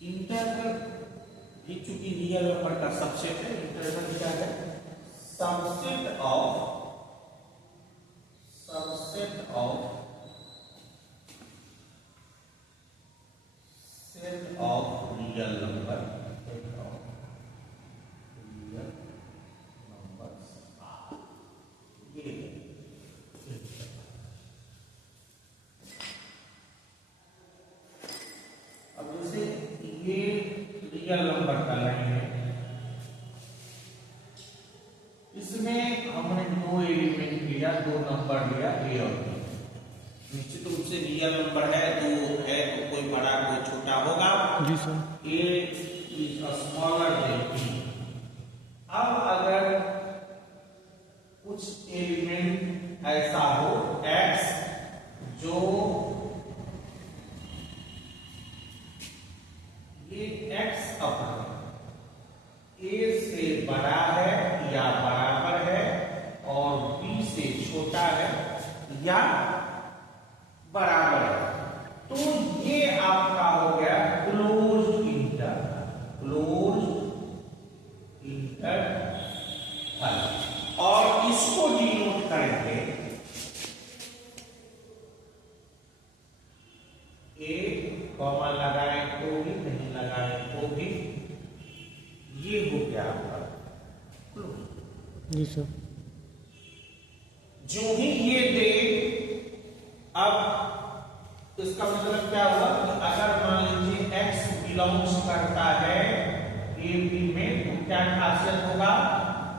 Interval भी चूंकि real number का सबसेट है, इंटरवल क्या है? Subset of set of real number, ये अब जैसे ये रियल नंबर का लाइन है, इसमें हमने दो एलिमेंट लिया, दो नंबर लिया ए और बी। निश्चित रूप से रियल नंबर है तो कोई बड़ा कोई छोटा होगा जी sir. A is smaller than B. अब अगर कुछ एलिमेंट ऐसा हो x जो ये x अपन a से बड़ा है या बराबर है और b से छोटा है या बराबर है, तो ये आपका हो गया क्लोज्ड इंटरवल। और इसको डिनोट करेंगे ए, कॉमा लगाए तो भी, नहीं लगाए तो भी, ये हो गया आपका क्लोज। जी सर। जो ही ये दे, अब इसका मतलब क्या हुआ कि अगर मान लीजिए x बिलोंग्स करता है ए बी में, तो क्या खासियत होगा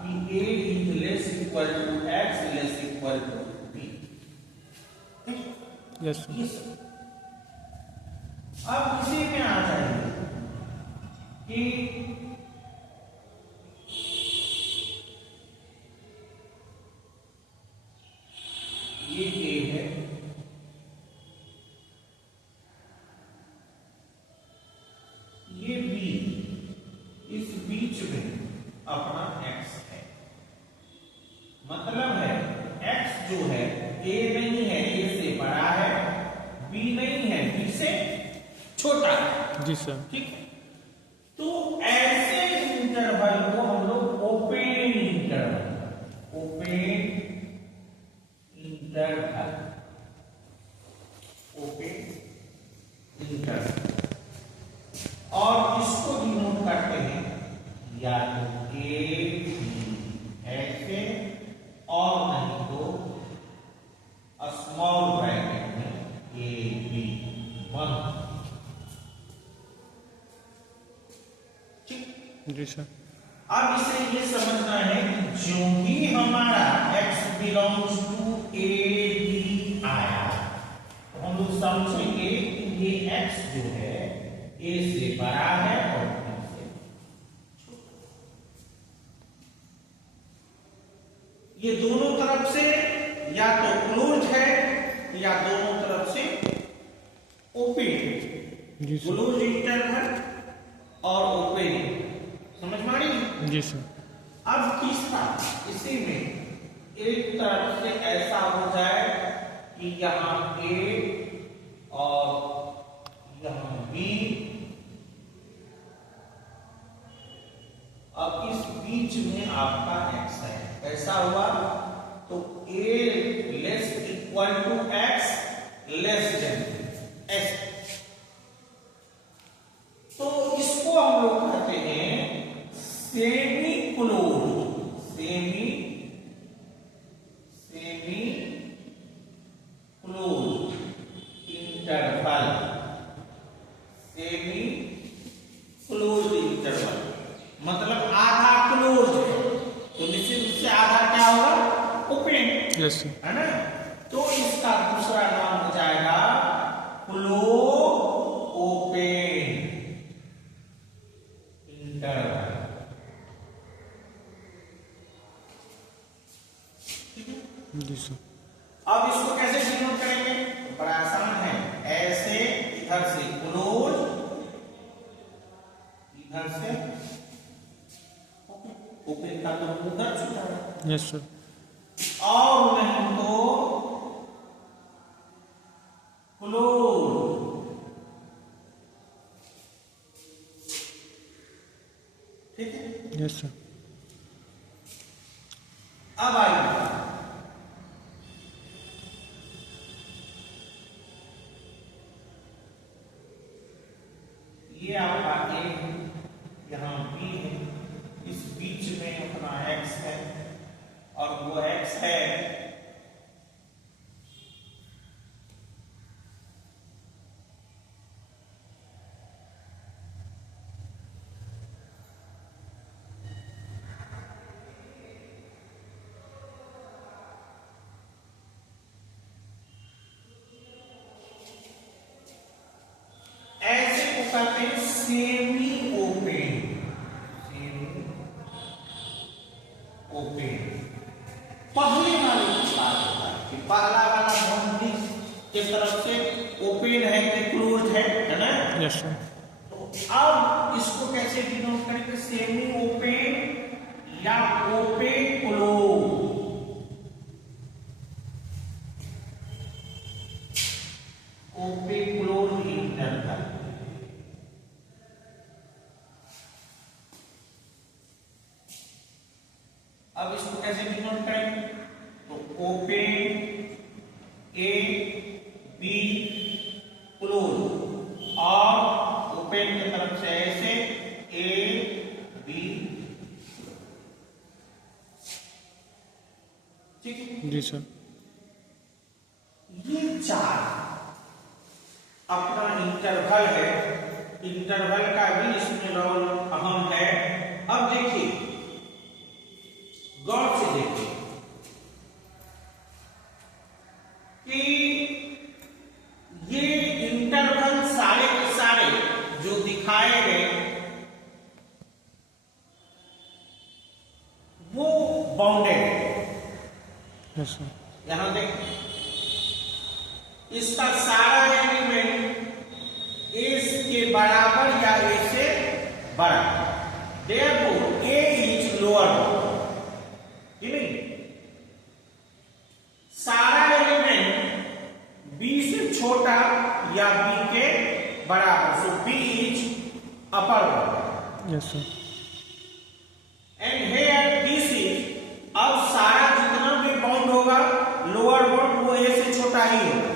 कि a is less equal to x less equal to b। Yes sir. अब इसी में आ जाएंगे कि ये a है, ये b, इस बीच में अपना x है। मतलब है x जो है a नहीं है, a से बड़ा है, b नहीं है, b से छोटा है। जी सर। ठीक है, तो ऐसे इंटरवल को हम लोग ओपन इंटरवल और इसको डिनोट करते हैं या तो ए बी ऐसे और नहीं तो स्मॉल ब्रैकेट में ए बी 1। Ji sir. अब इसे ये समझना है कि जो भी हमारा x belongs to A B आया, तो हम लोग समझेंगे कि ये x जो है a से बड़ा है और b से छोटा। ये दोनों तरफ से या तो क्लोज है या दोनों तरफ से ओपन। जी सर। क्लोज इंटरवल और ओपन, समझ में आ रही? जी सर। अब तीसरा, इसी में एक तरफ से ऐसा हो जाए कि यहां A और यहां B, अब इस बीच में आपका x है, ऐसा हुआ तो A less equal to x less than x, तो इसको हम लोग कहते हैं semi close interval, semi close interval मतलब आधा क्लोज है, तो निश्चित रूप से आधा क्या होगा? ओपन। Yes sir. है ना? तो इसका दूसरा नाम हो जाएगा क्लोज ओपन इंटरवल। जी सर। अब इसको कैसे डिनोट करेंगे? तो बड़ा आसान है, ऐसे इधर से क्लोज, इधर से ओपन का तो उधर छूटा है। Yes sir. और नहीं तो क्लोज ठीक है। Yes sir. अब आइए ये आपका ए है, यहाँ बी है, इस बीच में अपना एक्स है और वो एक्स है कहते हैं सेमी ओपन। सेमी ओपन पहले वाले की बात होता है कि पहला वाला बाउंड्री के तरफ से ओपन है कि क्लोज है ना? Yes sir. तो अब इसको कैसे डिनोट करेंगे? सेमी ओपन या open close. Open close interval. अब इसको कैसे डिनोट करेंगे? तो ओपन ए बी क्लोज और ओपन की तरफ से ऐसे ए बी। ठीक है जी सर। ये चार अपना इंटरवल है, इंटरवल का भी इसमें रोल अहम है। अब देखिए गौर से देखिए कि ये इंटरवल सारे के सारे जो दिखाए गए वो बाउंडेड है। Yes sir. यहां देखिए इसका सारा एलिमेंट ए के बराबर या ए से बड़ा, therefore A is lower bound. सारा एलिमेंट बी से छोटा या बी के बराबर, so B is upper bound. Yes sir. And here this is, अब सारा जितना भी बाउंड होगा लोअर बाउंड वो ए से छोटा ही होगा,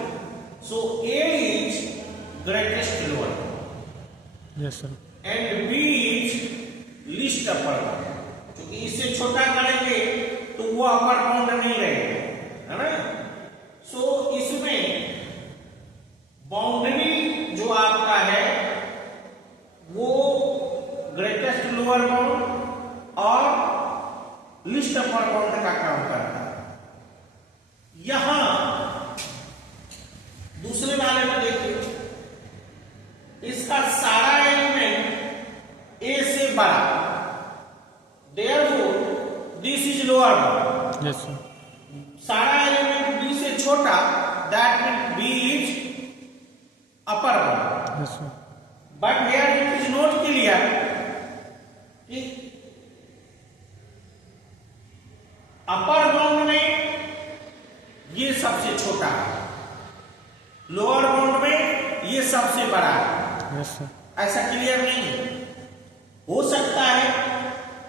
so A is greatest lower bound. Yes sir. And B is least upper bound. क्योंकि इससे छोटा करेंगे तो वो अपर बाउंड नहीं रहेगा, है ना? सो इसमें बाउंड्री जो आपका है वो ग्रेटेस्ट लोअर बाउंड और लिस्ट अपर बाउंड का काम करता है। यहां दूसरे वाले में देखिए इसका सारा एलिमेंट ए से बड़ा, therefore this is lower bound. Yes sir. सारा एलिमेंट बी से छोटा, that mean B is upper bound. Yes sir. But here it is not clear कि अपर बाउंड में ये सबसे छोटा है, लोअर बाउंड में ये सबसे बड़ा है। Yes sir. ऐसा क्लियर नहीं है। हो सकता है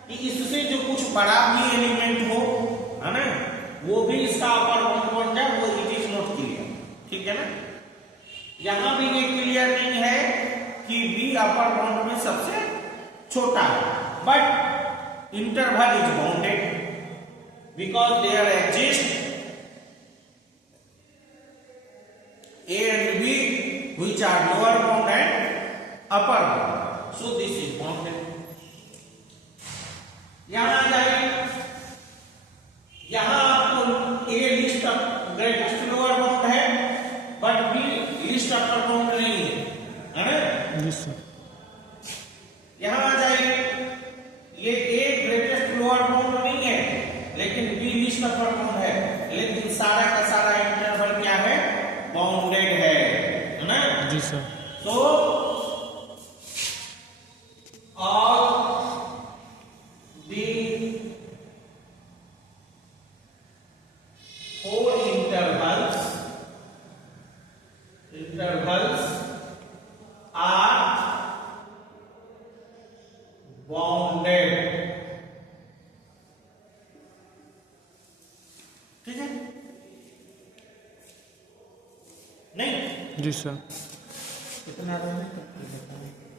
कि इससे जो कुछ बड़ा भी एलिमेंट हो, है ना, वो भी इसका अपर बाउंड बन जाए, वो इट इज नॉट क्लियर। ठीक है ना? यहां भी ये क्लियर नहीं है कि बी अपर बाउंड में सबसे छोटा है, but interval is bounded because there exist A and B which are lower bound and upper bound, so this is bounded. यहां आ जाइए, यहां आपको A list greatest lower bound है but B list upper bound नहीं है ना? Yes sir. यहां आ जाइए, ये A ग्रेटेस्ट लोअर बाउंड नहीं है लेकिन B लिस्ट अपर बाउंड है, लेकिन सारा का सारा इंटरवल क्या है? बाउंडेड है ना? जी sir. So all the four intervals are bounded. ठीक है? नहीं जी सर। कितना रहे हैं तो बताएं।